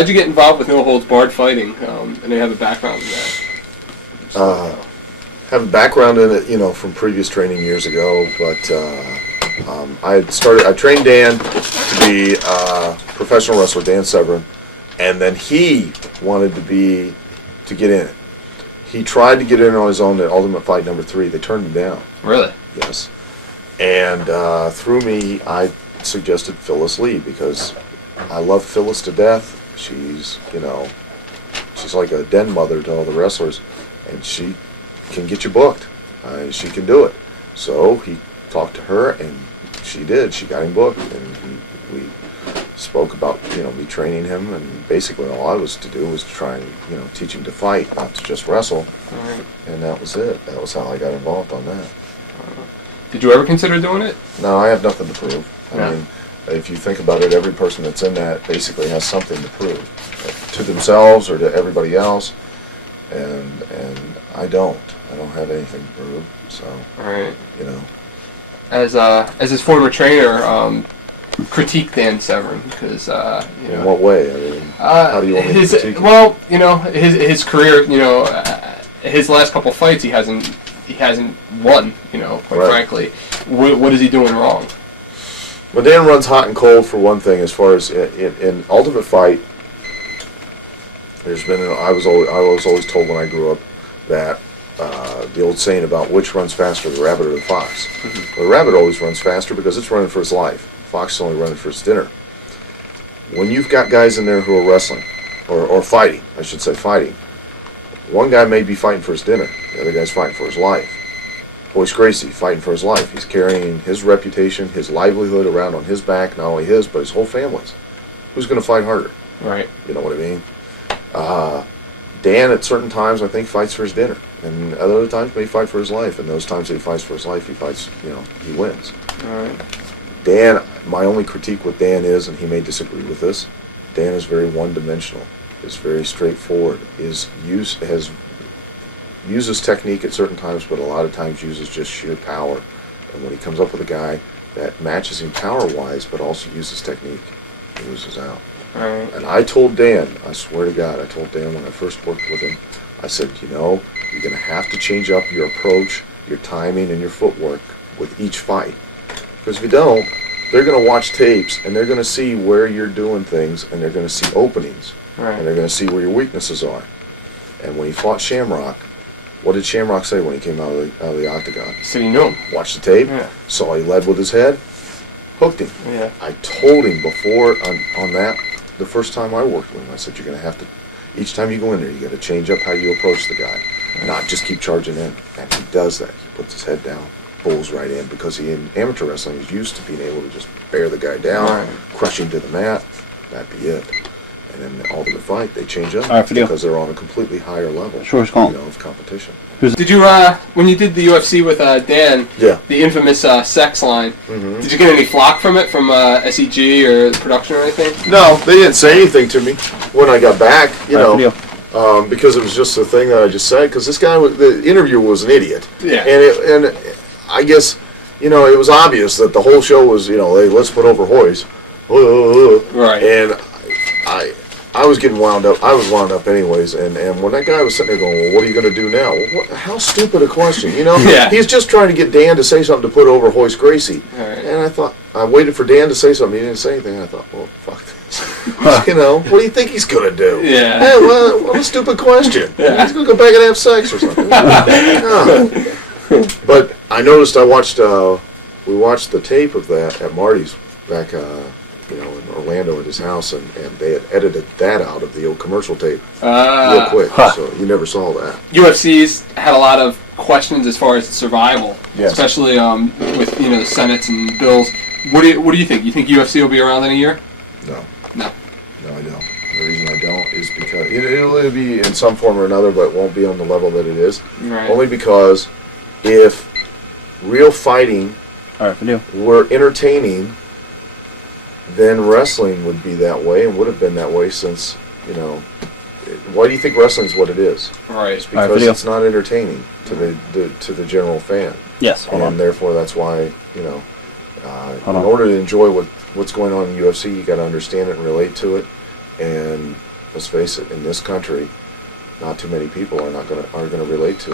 how'd you get involved with No Holds Barred fighting? And you have a background in that. Have a background in it, from previous training years ago, but I trained Dan to be a professional wrestler, Dan Severn, and then he wanted to get in it. He tried to get in on his own at Ultimate Fight number 3. They turned him down. Really? Yes. And through me, I suggested Phyllis Lee because I love Phyllis to death. She's like a den mother to all the wrestlers, and she can get you booked. She can do it. So he talked to her, and she did. She got him booked, and we spoke about me training him, and basically all I was to do was to try and teach him to fight, not to just wrestle. Right. And that was it. That was how I got involved on that. Did you ever consider doing it? No, I have nothing to prove. I mean, if you think about it, every person that's in that basically has something to prove to themselves or to everybody else, and I don't have anything to prove. So, right. As his former trainer, critique Dan Severn because in what way? I mean, how do you want me to critique him? Well, his career, his last couple fights he hasn't won. Quite frankly, what is he doing wrong? Well, Dan runs hot and cold for one thing. As far as in Ultimate Fight, I was always told when I grew up that the old saying about which runs faster, the rabbit or the fox. Mm-hmm. Well, the rabbit always runs faster because it's running for its life. The fox is only running for its dinner. When you've got guys in there who are wrestling, or fighting, I should say fighting, one guy may be fighting for his dinner, the other guy's fighting for his life. Royce Gracie fighting for his life. He's carrying his reputation, his livelihood around on his back, not only his, but his whole family's. Who's going to fight harder? Right. You know what I mean? Dan, at certain times, I think, fights for his dinner. And at other times, may fight for his life. And those times that he fights for his life, he wins. All right. Dan, my only critique with Dan is, and he may disagree with this, Dan is very one-dimensional. Is very straightforward. Uses technique at certain times, but a lot of times uses just sheer power. And when he comes up with a guy that matches him power-wise, but also uses technique, he loses out. Right. And I told Dan, I swear to God, I told Dan when I first worked with him, I said, you're going to have to change up your approach, your timing, and your footwork with each fight. Because if you don't, they're going to watch tapes, and they're going to see where you're doing things, and they're going to see openings. Right. And they're going to see where your weaknesses are. And when he fought Shamrock, what did Shamrock say when he came out of the octagon? He said he knew him. Watched the tape, saw he led with his head, hooked him. Yeah. I told him before on that, the first time I worked with him, I said, you're going to have to, each time you go in there, you got to change up how you approach the guy, not just keep charging in. And he does that. He puts his head down, pulls right in, because he in amateur wrestling is used to being able to just bear the guy down, crush him to the mat, that'd be it. And in the Ultimate Fight, they change up because they're on a completely higher level of competition. Did you, when you did the UFC with Dan, the infamous sex line, did you get any flack from it, from SEG or the production or anything? No, they didn't say anything to me when I got back, because it was just the thing that I just said, because this guy, the interviewer was an idiot. Yeah. And I guess, it was obvious that the whole show was, hey, let's put over Hoyes. Right. And I was getting wound up. I was wound up anyways. And when that guy was sitting there going, well, what are you going to do now? Well, how stupid a question, He's just trying to get Dan to say something to put over Royce Gracie. Right. And I waited for Dan to say something. He didn't say anything. And I thought, well, fuck this. What do you think he's going to do? Yeah. Hey, well, what a stupid question. Yeah. He's going to go back and have sex or something. But I noticed we watched the tape of that at Marty's back in Orlando at his house, and they had edited that out of the old commercial tape real quick, so you never saw that. UFC's had a lot of questions as far as survival, yes. Especially with the Senates and bills. What do you think? You think UFC will be around in a year? No. No. No, I don't. The reason I don't is because it'll be in some form or another, but it won't be on the level that it is. Right. Only because if real fighting were entertaining, then wrestling would be that way and would have been that way since, why do you think wrestling's what it is? Right. It's because it's not entertaining to the general fan. Yes. And therefore that's why, in order to enjoy what's going on in UFC, you got to understand it and relate to it. And let's face it, in this country, not too many people are gonna relate to it.